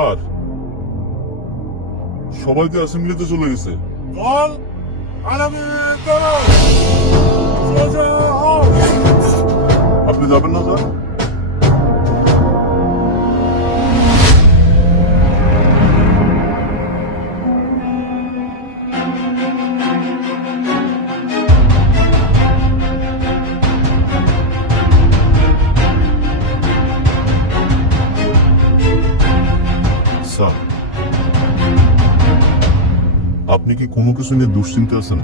Sir, সবাই তো অ্যাসেম্বলিতে চলে গেছে। বল আপনি যাবেন না স্যার? স্যার, আপনি কি কোনো কিছু নিয়ে দুশ্চিন্তা আছেন?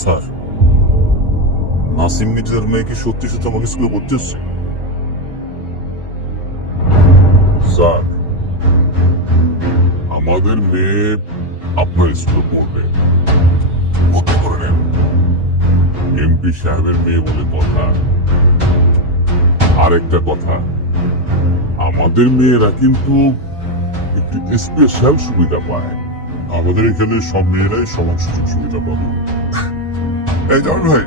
স্যার, নাসিম মির্জার মেয়ে কি সত্যি সত্যি আমাকে স্কুলে ভর্তি হচ্ছে? স্যার, আমাদের মেয়ে আপনার স্কুলে পড়বে, ভর্তি করে নেন। এমপি সাহেবের মেয়ে বলে কথা। আরেকটা কথা, আমাদের মেয়েরা কিন্তু একটু স্পেশাল সুবিধা পায়। আমাদের এখানে সব মেয়েরাই সমান সুযোগ সুবিধা পাবে। এই জানেন ভাই,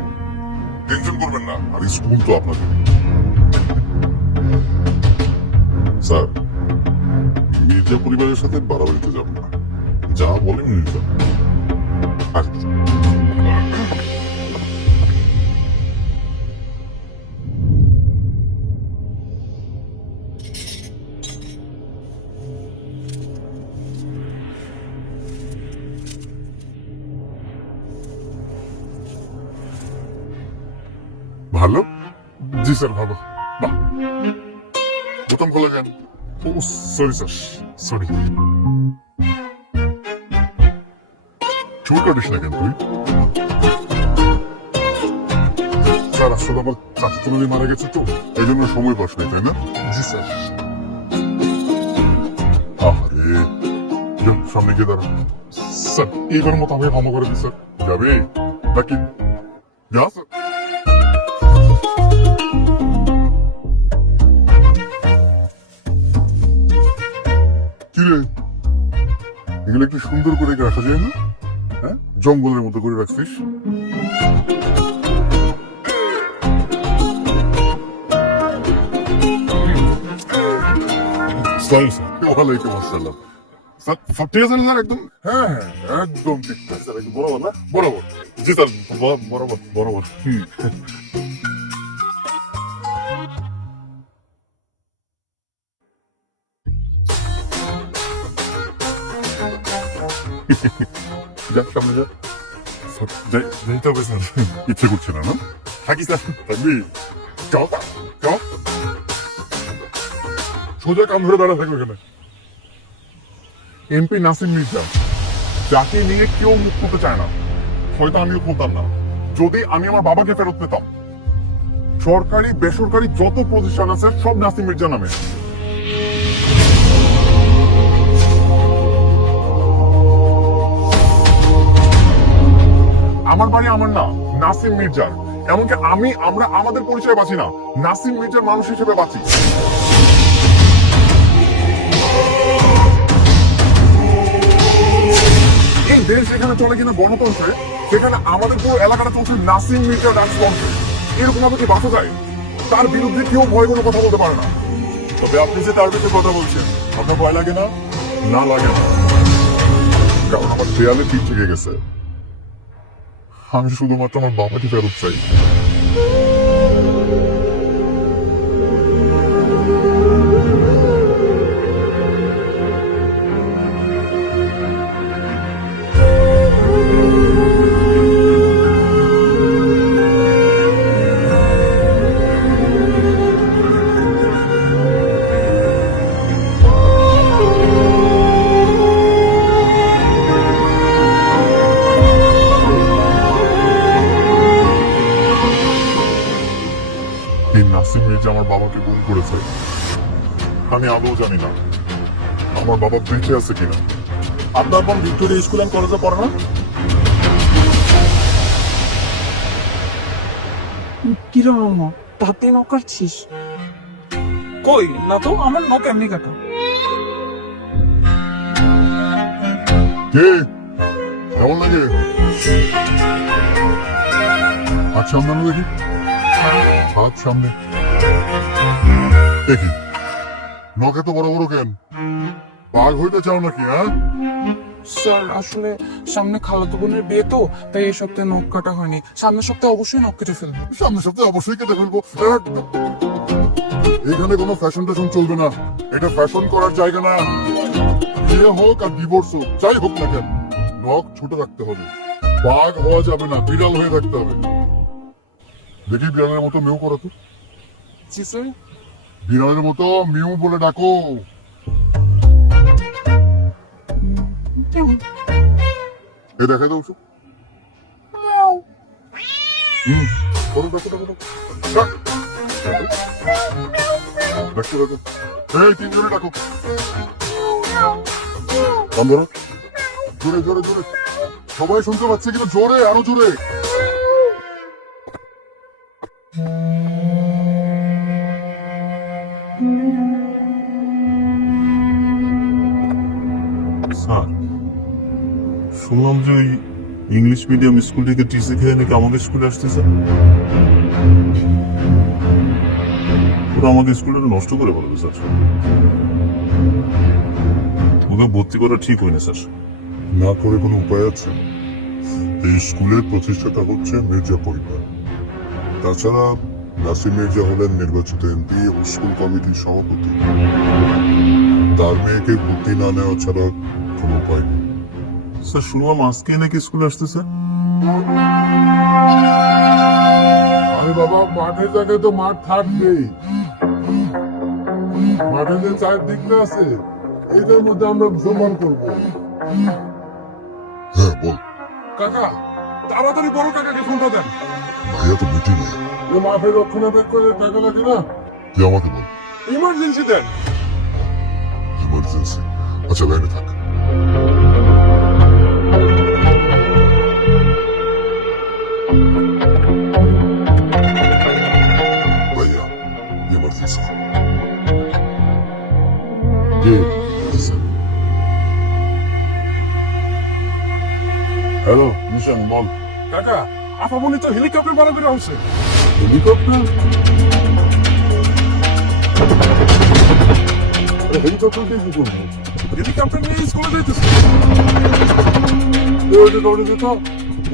টেনশন করবেন না, আর স্কুল তো আপনাদের। স্যার, মির্জা পরিবারের সাথে বাড়াবাড়িতে যাব না, যা বলেন মির্জা। আচ্ছা, ভালো? জি স্যার, ভালো। বাহ, বোতাম খোলা কেন? ও সরি স্যার, সরি। চুল কাটিস না কেন তুই? স্যার, আসলে আমার চাচা নদী মারা গেছে তো, এই জন্য সময় পাস নাই, তাই না? জি স্যার। আরে যাও, সামনে গিয়ে দাঁড়া। স্যার, এইবার মতো আমাকে ক্ষমা করে দিন স্যার। যাবে নাকি? যা স্যার। কিরে, এগুলো একটু সুন্দর করে রাখা যায় না? হ্যাঁ, জঙ্গলের মতো করে রাখছিস। ওয়ালাইকুম আসসালাম। স্যার, সব ঠিক আছে না স্যার? একদম, হ্যাঁ হ্যাঁ, একদম ঠিক আছে স্যার, একদম বরাবর না? বরাবর। জি স্যার, বরাবর বরাবর। যা, সামনে যা। স্যার, যাইতে হবে স্যার। ইচ্ছে করছে না, না? থাকি স্যার, থাকবি? চল চল, সোজা কাম ধরে দাঁড়া থাকবে এখানে। এমপি নাসিম মির্জা, যাকে নিয়ে কেউ মুখ খুলতে চায় না, হয়তো আমিও খুলতাম না যদি আমি আমার বাবাকে ফেরত পেতাম। সরকারি বেসরকারি যত প্রতিষ্ঠান আছে সব নাসিম মির্জা নামে। আমার বাড়ি আমার না, নাসিম মির্জার। এমনকি আমরা আমাদের পরিচয় বাঁচি না, নাসিম মির্জার মানুষ হিসেবে বাঁচি। এই দেশ যেখানে চলে কিনা গণতন্ত্রে, সেখানে আমাদের পুরো এলাকাটা চলছে নাসিম মির্জা রাজতন্ত্রে। এরকম ভাবে কি বাঁচা যায়? তার বিরুদ্ধে কেউ ভয় কোনো কথা বলতে পারে না। তবে আপনি যে তার বিরুদ্ধে কথা বলছেন, আপনার ভয় লাগে না? না লাগে না, কারণ আমার দেয়ালে পিঠ থেকে গেছে। আমি শুধুমাত্র আমার বাবাকে ফেরত চাই। এই নাসিম মির্জা আমার বাবাকে গুম করেছে। আমি আদৌ জানি না আমার বাবা বেঁচে আছে কিনা। আপনার বোন ভিক্টোরিয়া স্কুল অ্যান্ড কলেজে পড়ে না? কিরে মামা, তাতে নখ কাটছিস? কই না তো, আমার নখ এমনি কাটা। কে? কেমন লাগে? হাত সামনে দেখি, হাত সামনে দেখি। নখ এত বড় বড় কেন? বাঘ হইতে চাও নাকি? হ্যাঁ, স্যার আসলে সামনে খালাতো বোনের বিয়ে তো, তাই এই সপ্তাহে নখ কাটা হয়নি। সামনের সপ্তাহে অবশ্যই নখ কেটে ফেলবো। সামনের সপ্তাহে অবশ্যই কেটে ফেলবো। এখানে কোনো ফ্যাশন ট্যাশন চলবে না, এটা ফ্যাশন করার জায়গা না। বিয়ে হোক আর ডিভোর্স হোক, যাই হোক না কেন, নখ ছোট রাখতে হবে। বাঘ হওয়া যাবে না, বিড়াল হয়ে থাকতে হবে। দেখি বিড়ালের মতো মেউ করো তো। জি স্যার। বিড়ালের মতো মিউ বলে ডাকো। এ দেখা দাও। করো, দেখো দেখো দেখো। ডাক। ডাকতে ডাকো। এই তিনজনে ডাকো। কান ধরো। জোরে জোরে জোরে। সবাই শুনতে পাচ্ছে কিন্তু জোরে, আরো জোরে। স্যার, শুনলাম যে ওই ইংলিশ মিডিয়াম স্কুল থেকে টিসি খেয়ে নাকি আমাদের স্কুলে আসতেছে। ওরা আমাদের স্কুলটা নষ্ট করে বলবে স্যার। ওদের ভর্তি করা ঠিক হয় না স্যার। না করে কোনো উপায় আছে? এই স্কুলের প্রতিষ্ঠাতা হচ্ছে মির্জা পরিবার। তাছাড়া নাসিম মির্জা হলেন নির্বাচিত এমপি ও স্কুল কমিটির সভাপতি। তার মেয়েকে ভর্তি না নেওয়া ছাড়া কোনো উপায় নেই। স্যার শুনলাম আজকে নাকি স্কুলে আসতেছে। আরে বাবা, মাঠের জায়গায় তো মাঠ থাকবেই। মাঠের যে চারদিকটা আছে, এটার মধ্যে আমরা সমান করবো। হ্যাঁ বল। কাকা তাড়াতাড়ি বড় কাকাকে ফোনটা দেন। ভাইয়া তো মিটিং এ। মাঠের রক্ষণাবেক্ষণ করে টাকা লাগে না? তুই আমাকে বল। ইমার্জেন্সি দেন। ইমার্জেন্সি? আচ্ছা লাইনে থাক। ভাইয়া ইমার্জেন্সি। হ্যালো মিশন, বল। কাকা আপামনি তো হেলিকপ্টার ভাড়া করে হচ্ছে। হেলিকপ্টার? হেলিকপ্টার দিয়ে কি করবো? হেলিকপ্টার নিয়ে স্কুলে যাইতেছে।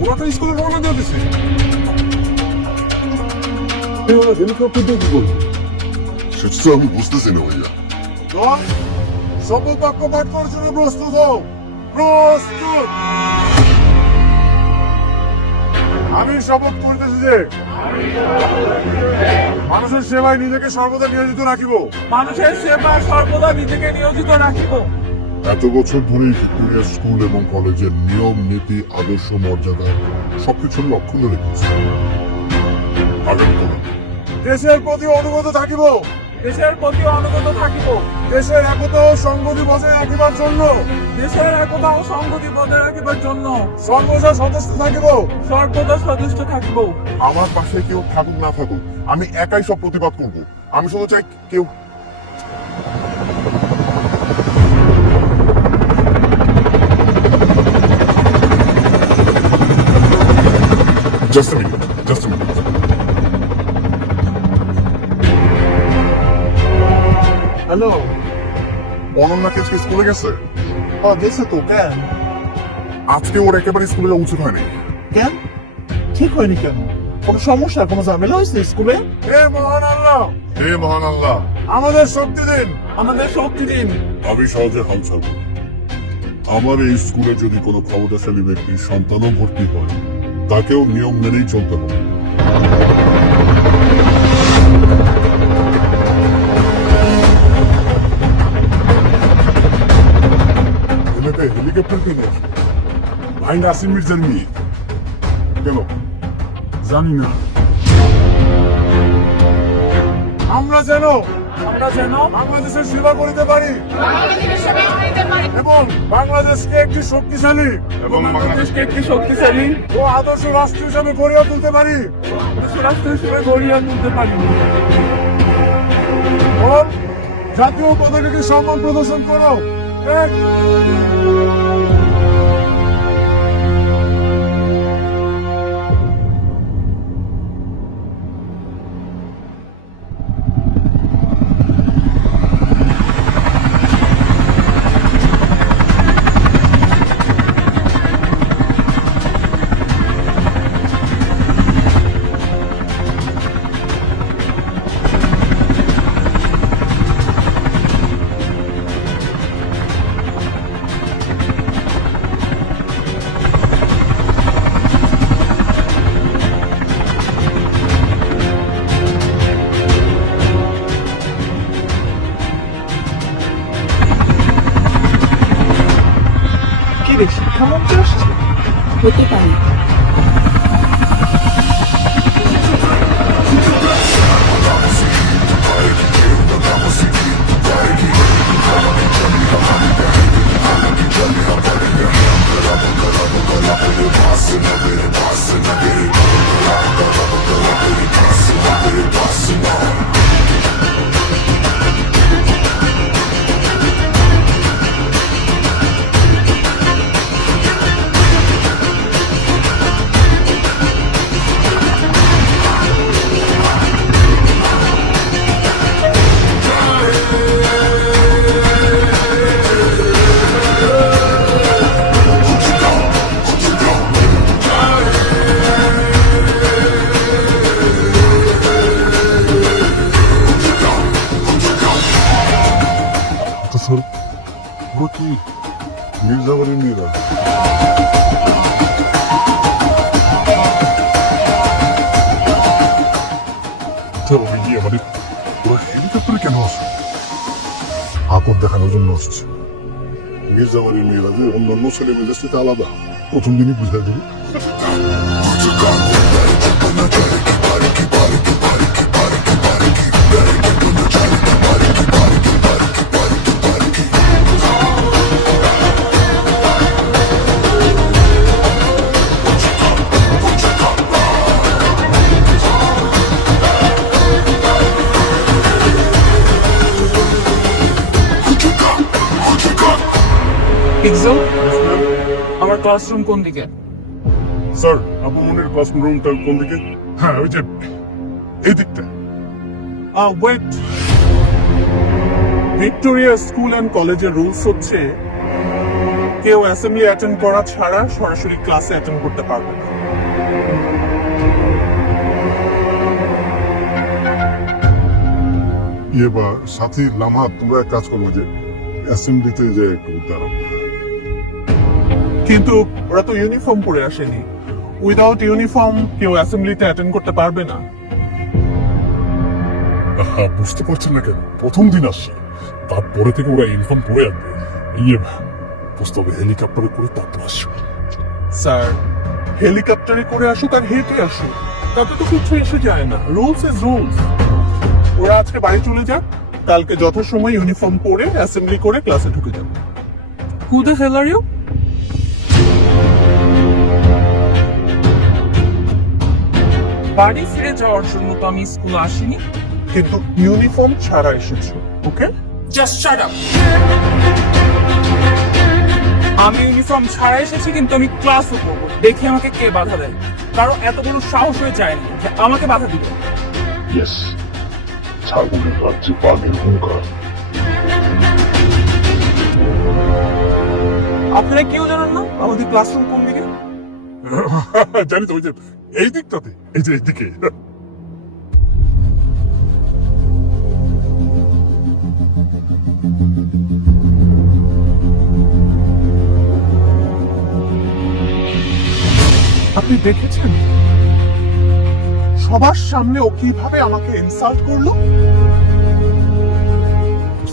ওরা তো স্কুলে রওনা দিয়ে দিছে। হেলিকপ্টার দিয়ে কি করবো? সেটা তো আমি বুঝতেছি না ভাইয়া। শপথ বাক্য পাঠ করার জন্য প্রস্তুত হও। প্রস্তুত। আমি শপথ করতেছি যে মানুষের সেবায় নিজেকে সর্বদা নিয়োজিত রাখিব। মানুষের সেবায় সর্বদা নিজেকে নিয়োজিত রাখিব। এত বছর ধরে ভিক্টোরিয়া স্কুল এবং কলেজের নিয়ম নীতি আদর্শ মর্যাদা সবকিছুর লক্ষণ রেখেছি। আগামীকাল দেশের প্রতি অনুগত থাকিব। দেশের প্রতি অনুগত থাকিব। দেশের একতা ও সংগতি বজায় রাখিবার জন্য দেশের একতা ও সংহতি বজায় রাখিবার জন্য সর্বদা সচেষ্ট থাকিব। সর্বদা সচেষ্ট থাকিব। আমার পাশে কেউ থাকুক না থাকুক, আমি একাই সব প্রতিবাদ করব। আমি শুধু চাই কেউ Just a minute. Just a minute. Hello. Ananya কি আজকে স্কুলে গেছে? গেছে তো। কেন? আজকে ওর একেবারে স্কুলে যাওয়া উচিত হয়নি। কেন ঠিক হয়নি কেন? কোনো সমস্যা, কোনো ঝামেলা হয়েছে স্কুলে? হে মহান আল্লাহ, হে মহান আল্লাহ, আমাদের শক্তি দিন, আমাদের শক্তি দিন। আমি সহজে হাল ছাড়ব না। আমার এই স্কুলে যদি কোনো ক্ষমতাশালী ব্যক্তির সন্তানও ভর্তি হয়, তাকেও নিয়ম মেনেই চলতে হবে। হেলিকপ্টার কেন? ভাই নাসিম মির্জার মেয়ে। কেন জানি না। আমরা যেন বাংলাদেশের সেবা করিতে পারি এবং বাংলাদেশকে একটি শক্তিশালী ও আদর্শ রাষ্ট্র হিসাবে গড়িয়া তুলতে পারি। জাতীয় পতাকাকে সম্মান প্রদর্শন করো। রে শিক্ষামন্ত্রী আসছে? হতে পারে। তো স্যার ওরা কি মির্জাবাড়ির মেয়েরা? স্যার ওই গিয়ে মানে ওরা হেলিকপ্টারে কেন আসে? আকর দেখানোর জন্য আসছে। মির্জাবাড়ির মেয়েরা যে অন্যান্য ছেলে মেয়েদের সাথে আলাদা, প্রথম দিনই বুঝাই দেবে। এক্সাম আমার ক্লাসরুম কোন দিকে? স্যার আপু মনের ক্লাসরুমটা কোন দিকে? হ্যাঁ ওই যে এই দিকটা। ওয়েট, ভিক্টোরিয়া স্কুল অ্যান্ড কলেজের রুলস হচ্ছে কেউ অ্যাসেম্বলি অ্যাটেন্ড করা ছাড়া সরাসরি ক্লাসে অ্যাটেন্ড করতে পারবে না। ইয়ে বা সাথী লামা তোমরা এক কাজ করবো যে অ্যাসেম্বলিতে যে একটু দাঁড়াও। কিন্তু ওরা তো ইউনিফর্ম পরে আসেনি। উইদাউট ইউনিফর্ম কেউ অ্যাসেম্বলিতে অ্যাটেন্ড করতে পারবে না। বুঝতে পারছেন না কেন? প্রথম দিন আসছে, তারপরে থেকে ওরা ইউনিফর্ম পরে আসবে। ইয়ে বুঝতে হবে হেলিকপ্টারে করে তারপর আসবে। স্যার হেলিকপ্টারে করে আসুক আর হেঁটে আসুক, তাতে তো কিছু এসে যায় না। Rules is rules. ওরা আজকে বাড়ি চলে যাক, কালকে যথাসময় ইউনিফর্ম পরে অ্যাসেম্বলি করে ক্লাসে ঢুকে যাবে। Who the hell are you? বাড়ি ফিরে যাওয়ার জন্য তো আমি স্কুলে আসিনি, কিন্তু ইউনিফর্ম ছাড়া এসেছো। ওকে, জাস্ট শাট আপ। আমি ইউনিফর্ম ছাড়া এসেছি, কিন্তু আমি ক্লাসও করবো। দেখি আমাকে কে বাধা দেয়। কারণ এত বড় সাহস হয়ে যায় না যে আমাকে বাধা দিবে। ইয়েস, ছাগলের রাজ্যে বাঘের হুঙ্কার। আপনারা কেউ জানেন না আমাদের ক্লাসরুম কোন দিকে? জানি তো ওই যে এই দিকটাতে, এই যে এইদিকে। আপনি দেখেছেন সবার সামনে ও কিভাবে আমাকে ইনসাল্ট করলো?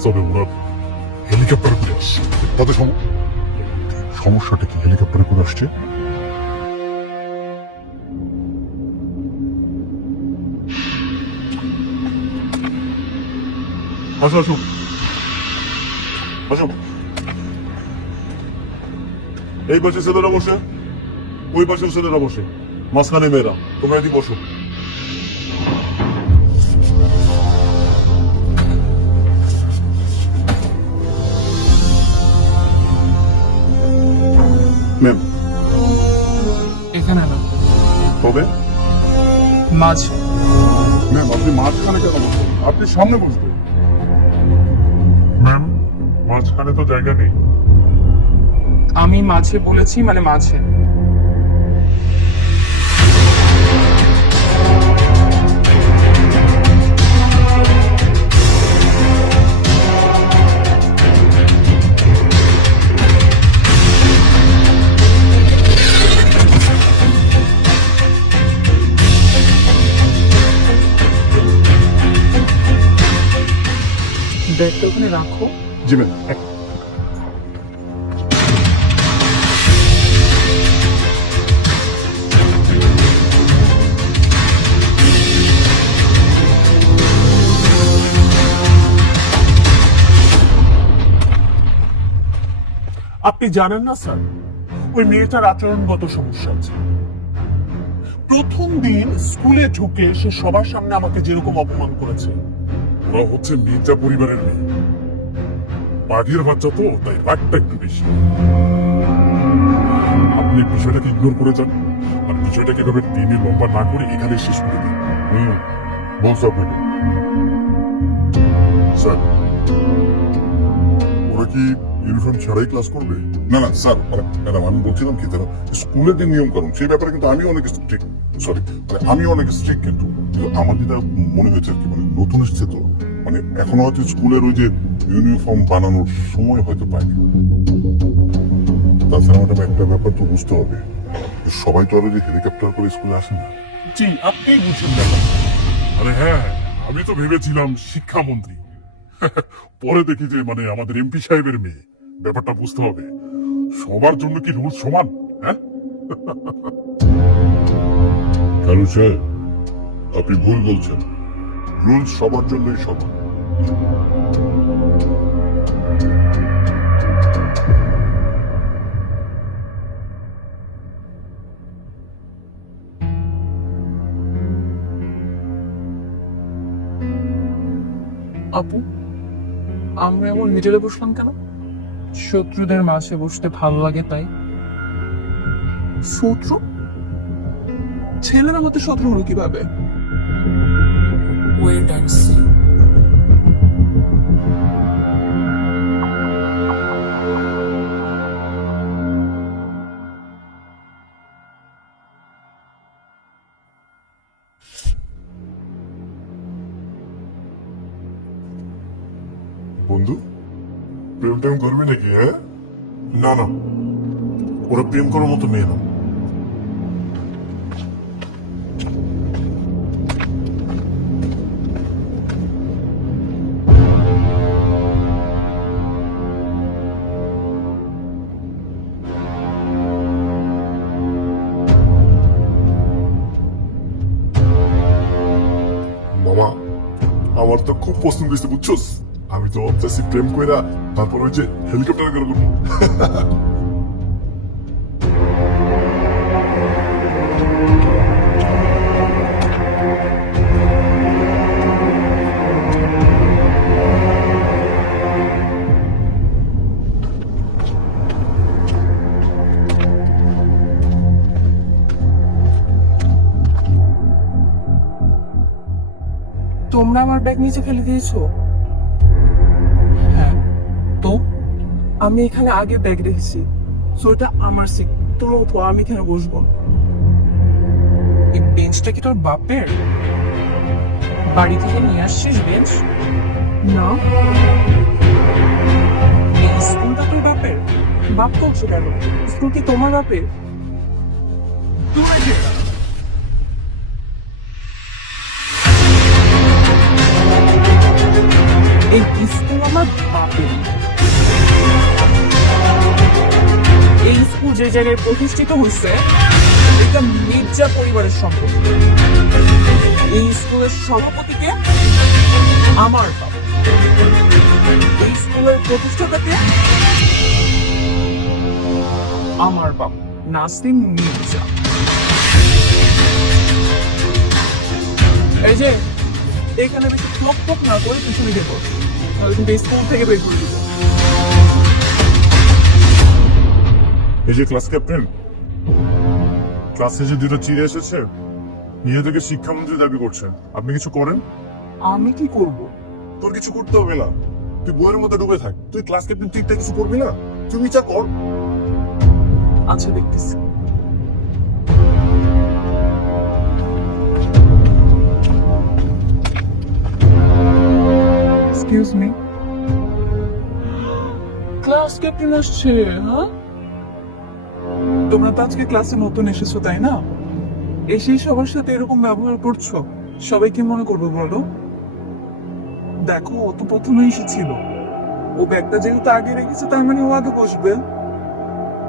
তবে ওরা হেলিকপ্টারে করে আসছে, তাদের সমস্যাটা কি? হেলিকপ্টারে করে আসছে। আসো আসো আসো। এই পাশে ছেলেরা বসে, ওই পাশে ছেলেরা বসে, মাঝখানে মেয়েরা। তোমরা এদিকে বসো। ম্যাম এখানে না, তবে মাঝে। ম্যাম আপনি মাঝখানে কেন বসবেন? আপনি সামনে বসবেন। ম্যাম মাঝখানে তো জায়গা নেই। আমি মাঝে বলেছি, মানে মাঝে। ব্যাগটা ওখানে রাখো। জি ম্যাম। আপনি জানেন না স্যার, ওই মেয়েটার আচরণগত সমস্যা আছে। প্রথম দিন স্কুলে ঢুকে সে সবার সামনে আমাকে যেরকম অপমান করেছে। ওরা হচ্ছে মির্জা পরিবারের মেয়ে, পার্টির বাচ্চা তো, তাই রাগটা একটু বেশি। আপনি বিষয়টাকে ইগনোর করে যান, আর বিষয়টাকে এভাবে টেনে লম্বা না করে এখানে শেষ করে দিন। বলছো আপনাকে স্যার, ওরা কি ইউনিফর্ম ছাড়াই ক্লাস করবে? না না স্যার, ম্যাডাম আমি বলছিলাম কি জানো, স্কুলের যে নিয়ম কানুন সেই ব্যাপারে কিন্তু আমি অনেক স্ট্রিক্ট, সরি আমি অনেক স্ট্রিক্ট, কিন্তু আমার যেটা মনে হয়েছে আর কি, মানে নতুন এসছে তো, মানে এখনো হয়তো স্কুলের ওই যে ইউনিফর্ম বানানোর সময় হয়তো পায়নি। তাছাড়া ম্যাডাম একটা ব্যাপার তো বুঝতে হবে, সবাই তো আর ওই যে হেলিকপ্টার করে স্কুলে আসে না। জি, আপনিই বুঝুন ব্যাপার। আরে হ্যাঁ, আমি তো ভেবেছিলাম শিক্ষামন্ত্রী, পরে দেখি যে মানে আমাদের এমপি সাহেবের মেয়ে। ব্যাপারটা বুঝতে হবে, সবার জন্য কি রুল সমান? হ্যাঁ কালু সাহেব, আপনি ভুল বলছেন, রুল সবার জন্যই সমান। আপু, আমরা এমন মিডলে বসলাম কেন? শত্রুদের মাঝে বসতে ভালো লাগে তাই। শত্রু? ছেলেরা আমাদের শত্রু হলো কিভাবে? Wait and see. বন্ধু, প্রেম টেম করবি নাকি? হ্যাঁ, না না, ওরা প্রেম করার মতো মেয়ে না। মামা, আমার তো খুব পছন্দ হয়েছে বুঝছোস। আমি তো চাইছি প্রেম কইরা তারপর ওই যে হেলিকপ্টার করে করবো। তোমরা আমার ব্যাগ নিচে ফেলে দিয়েছো? হ্যাঁ, তো আমি এখানে আগে ব্যাগ রেখেছি, সো এটা আমার সিট। তোর উপর আমি এখানে বসবো। এই বেঞ্চটা কি তোর বাপের? বাড়ি থেকে নিয়ে আসছিস বেঞ্চ? না। এই স্কুলটা তোর বাপের? বাপ করছো কেন? স্কুল কি তোমার বাপের? তোমরা কে? এই স্কুল আমার বাপের। এই স্কুল যে জায়গায় প্রতিষ্ঠিত হয়েছে এটা মির্জা পরিবারের সম্পত্তি। এই স্কুলের সভাপতিকে আমার বাপ। এই স্কুলের প্রতিষ্ঠাতাকে আমার বাপ, নাসিম মির্জা। এই যে এখানে বেশি টক টক না করে পিছনে গিয়ে বস, তাহলে কিন্তু স্কুল থেকে বের করে দিবো। এই যে ক্লাস ক্যাপ্টেন, ক্লাসে যে দুটো চিড়ে এসেছে, নিজেদেরকে শিক্ষামন্ত্রী দাবি করছেন। আপনি কিছু করেন? আমি কি করব? তোর কিছু করতে হবে না, তুই বইয়ের মধ্যে ডুবে থাক। তুই ক্লাস ক্যাপ্টেন, ঠিকঠাক কিছু করবি না? তুমি যা কর। আচ্ছা, দেখতেছি। এক্সকিউজ মি, ক্লাস ক্যাপ্টেন আসছে? হ্যাঁ, তোমরা তো আজকে ক্লাসে নতুন এসেছো তাই না? এসেই সবার সাথে এরকম ব্যবহার করছো, সবাই কি মনে করবে বলো? দেখো, ও তো প্রথমে এসেছিল, ও ব্যাগটা যেহেতু আগে রেখেছে তার মানে ও আগে বসবে।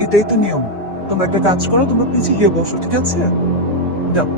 এটাই তো নিয়ম। তোমরা একটা কাজ করো, তোমরা পিছিয়ে গিয়ে বসো, ঠিক আছে? যাও।